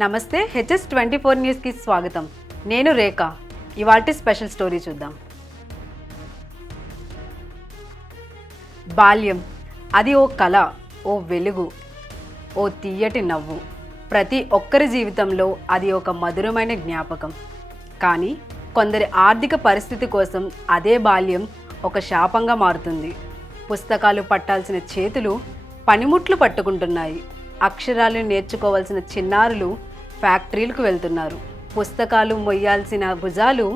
నమస్తే, HS24 న్యూస్కి స్వాగతం. నేను రేఖ. ఇవాల్టి స్పెషల్ స్టోరీ చూద్దాం. బాల్యం, అది ఓ కళ, ఓ వెలుగు, ఓ తీయటి నవ్వు. ప్రతి ఒక్కరి జీవితంలో అది ఒక మధురమైన జ్ఞాపకం. కానీ కొందరి ఆర్థిక పరిస్థితి కోసం అదే బాల్యం ఒక శాపంగా మారుతుంది. పుస్తకాలు పట్టాల్సిన చేతులు పనిముట్లు పట్టుకుంటున్నాయి. అక్షరాలు నేర్చుకోవాల్సిన చిన్నారులు ఫ్యాక్టరీలకు వెళ్తున్నారు. పుస్తకాలు మొయ్యాల్సిన భుజాలు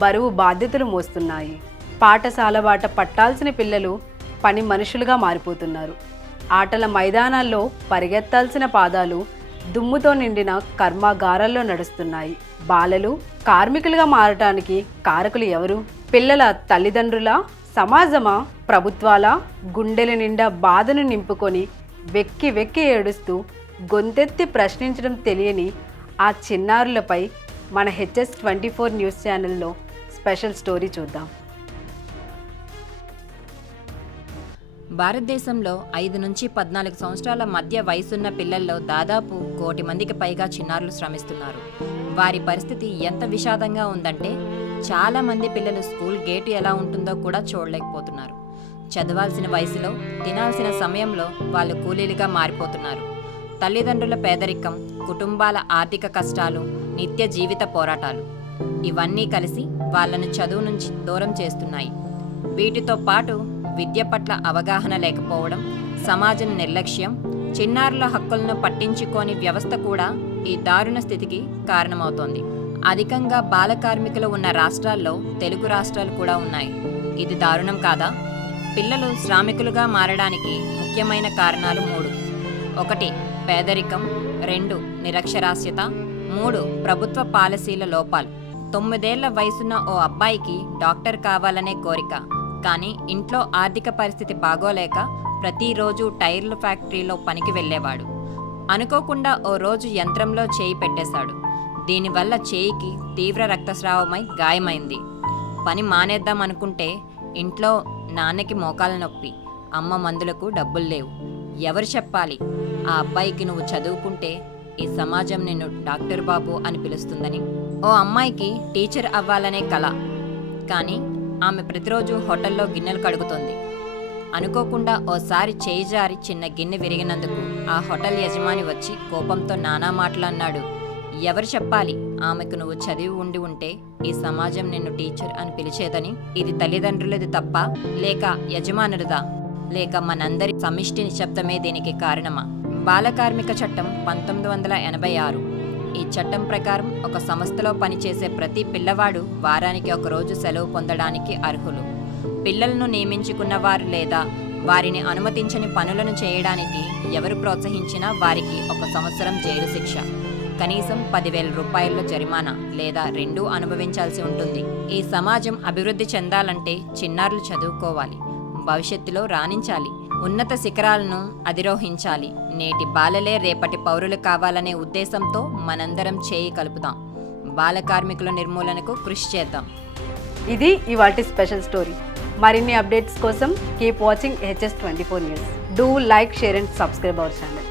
బరువు బాధ్యతలు మోస్తున్నాయి. పాఠశాల బాట పట్టాల్సిన పిల్లలు పని మనుషులుగా మారిపోతున్నారు. ఆటల మైదానాల్లో పరిగెత్తాల్సిన పాదాలు దుమ్ముతో నిండిన కర్మాగారాల్లో నడుస్తున్నాయి. బాలలు కార్మికులుగా మారటానికి కారకులు ఎవరు? పిల్లల తల్లిదండ్రుల, సమాజమా, ప్రభుత్వాల? గుండెల నిండా బాధను నింపుకొని వెక్కి వెక్కి ఏడుస్తూ గొంతెత్తి ప్రశ్నించడం తెలియని ఆ చిన్నారులపై మన HS24 న్యూస్ ఛానల్లో స్పెషల్ స్టోరీ చూద్దాం. భారతదేశంలో 5 నుంచి 14 సంవత్సరాల మధ్య వయసున్న పిల్లల్లో దాదాపు 1 కోటి మందికి పైగా చిన్నారులు శ్రమిస్తున్నారు. వారి పరిస్థితి ఎంత విషాదంగా ఉందంటే చాలా మంది పిల్లలు స్కూల్ గేటు ఎలా ఉంటుందో కూడా చూడలేకపోతున్నారు. చదవాల్సిన వయసులో, తినాల్సిన సమయంలో వాళ్ళు కూలీలుగా మారిపోతున్నారు. తల్లిదండ్రుల పేదరికం, కుటుంబాల ఆర్థిక కష్టాలు, నిత్య జీవిత పోరాటాలు ఇవన్నీ కలిసి వాళ్ళను చదువు నుంచి దూరం చేస్తున్నాయి. వీటితో పాటు విద్య పట్ల అవగాహన లేకపోవడం, సమాజం నిర్లక్ష్యం, చిన్నారుల హక్కులను పట్టించుకోని వ్యవస్థ కూడా ఈ దారుణ స్థితికి కారణమవుతోంది. అధికంగా బాల కార్మికులు ఉన్న రాష్ట్రాల్లో తెలుగు రాష్ట్రాలు కూడా ఉన్నాయి. ఇది దారుణం కాదా? పిల్లలు శ్రామికులుగా మారడానికి ముఖ్యమైన కారణాలు 3. 1. పేదరికం. 2. నిరక్షరాస్యత. 3. ప్రభుత్వ పాలసీల లోపాలు. 9 ఏళ్ల వయసున్న ఓ అబ్బాయికి డాక్టర్ కావాలనే కోరిక. కానీ ఇంట్లో ఆర్థిక పరిస్థితి బాగోలేక ప్రతిరోజు టైర్ల ఫ్యాక్టరీలో పనికి వెళ్ళేవాడు. అనుకోకుండా ఓ రోజు యంత్రంలో చేయి పెట్టేశాడు. దీనివల్ల చేయికి తీవ్ర రక్తస్రావమై గాయమైంది. పని మానేద్దాం అనుకుంటే ఇంట్లో నాన్నకి మోకాల నొప్పి, అమ్మ మందులకు డబ్బులు లేవు. ఎవరు చెప్పాలి ఆ అబ్బాయికి నువ్వు చదువుకుంటే ఈ సమాజం నిన్ను డాక్టర్ బాబు అని పిలుస్తుందని? ఓ అమ్మాయికి టీచర్ అవ్వాలనే కల. కానీ ఆమె ప్రతిరోజు హోటల్లో గిన్నెలు కడుగుతోంది. అనుకోకుండా ఓసారి చేయి జారి చిన్న గిన్నె విరిగినందుకు ఆ హోటల్ యజమాని వచ్చి కోపంతో నానా మాటలు అన్నాడు. ఎవరు చెప్పాలి ఆమెకు నువ్వు చదివి ఉండి ఉంటే ఈ సమాజం నిన్ను టీచర్ అని పిలిచేదని? ఇది తల్లిదండ్రులది తప్ప, లేక యజమానులదా, లేక మనందరి సమిష్టి నిశ్శబ్దమే దీనికి కారణమా? బాలకార్మిక చట్టం 1986. ఈ చట్టం ప్రకారం ఒక సంస్థలో పనిచేసే ప్రతి పిల్లవాడు వారానికి 1 రోజు సెలవు పొందడానికి అర్హులు. పిల్లలను నియమించుకున్నవారు లేదా వారిని అనుమతించని పనులను చేయడానికి ఎవరు ప్రోత్సహించినా వారికి 1 సంవత్సరం జైలు శిక్ష, కనీసం 10,000 రూపాయల జరిమానా లేదా 2 అనుభవించాల్సి ఉంటుంది. ఈ సమాజం అభివృద్ధి చెందాలంటే చిన్నారులు చదువుకోవాలి, భవిష్యత్తులో రాణించాలి, ఉన్నత శిఖరాలను అధిరోహించాలి. నేటి బాలలే రేపటి పౌరులు కావాలనే ఉద్దేశంతో మనందరం చేయి కలుపుదాం. బాల కార్మికుల నిర్మూలనకు కృషి చేద్దాం. ఇది ఇవాల్టి స్పెషల్ స్టోరీ. మరిన్ని అప్డేట్స్ కోసం keep watching HS24 news. Do like, share and subscribe our channel.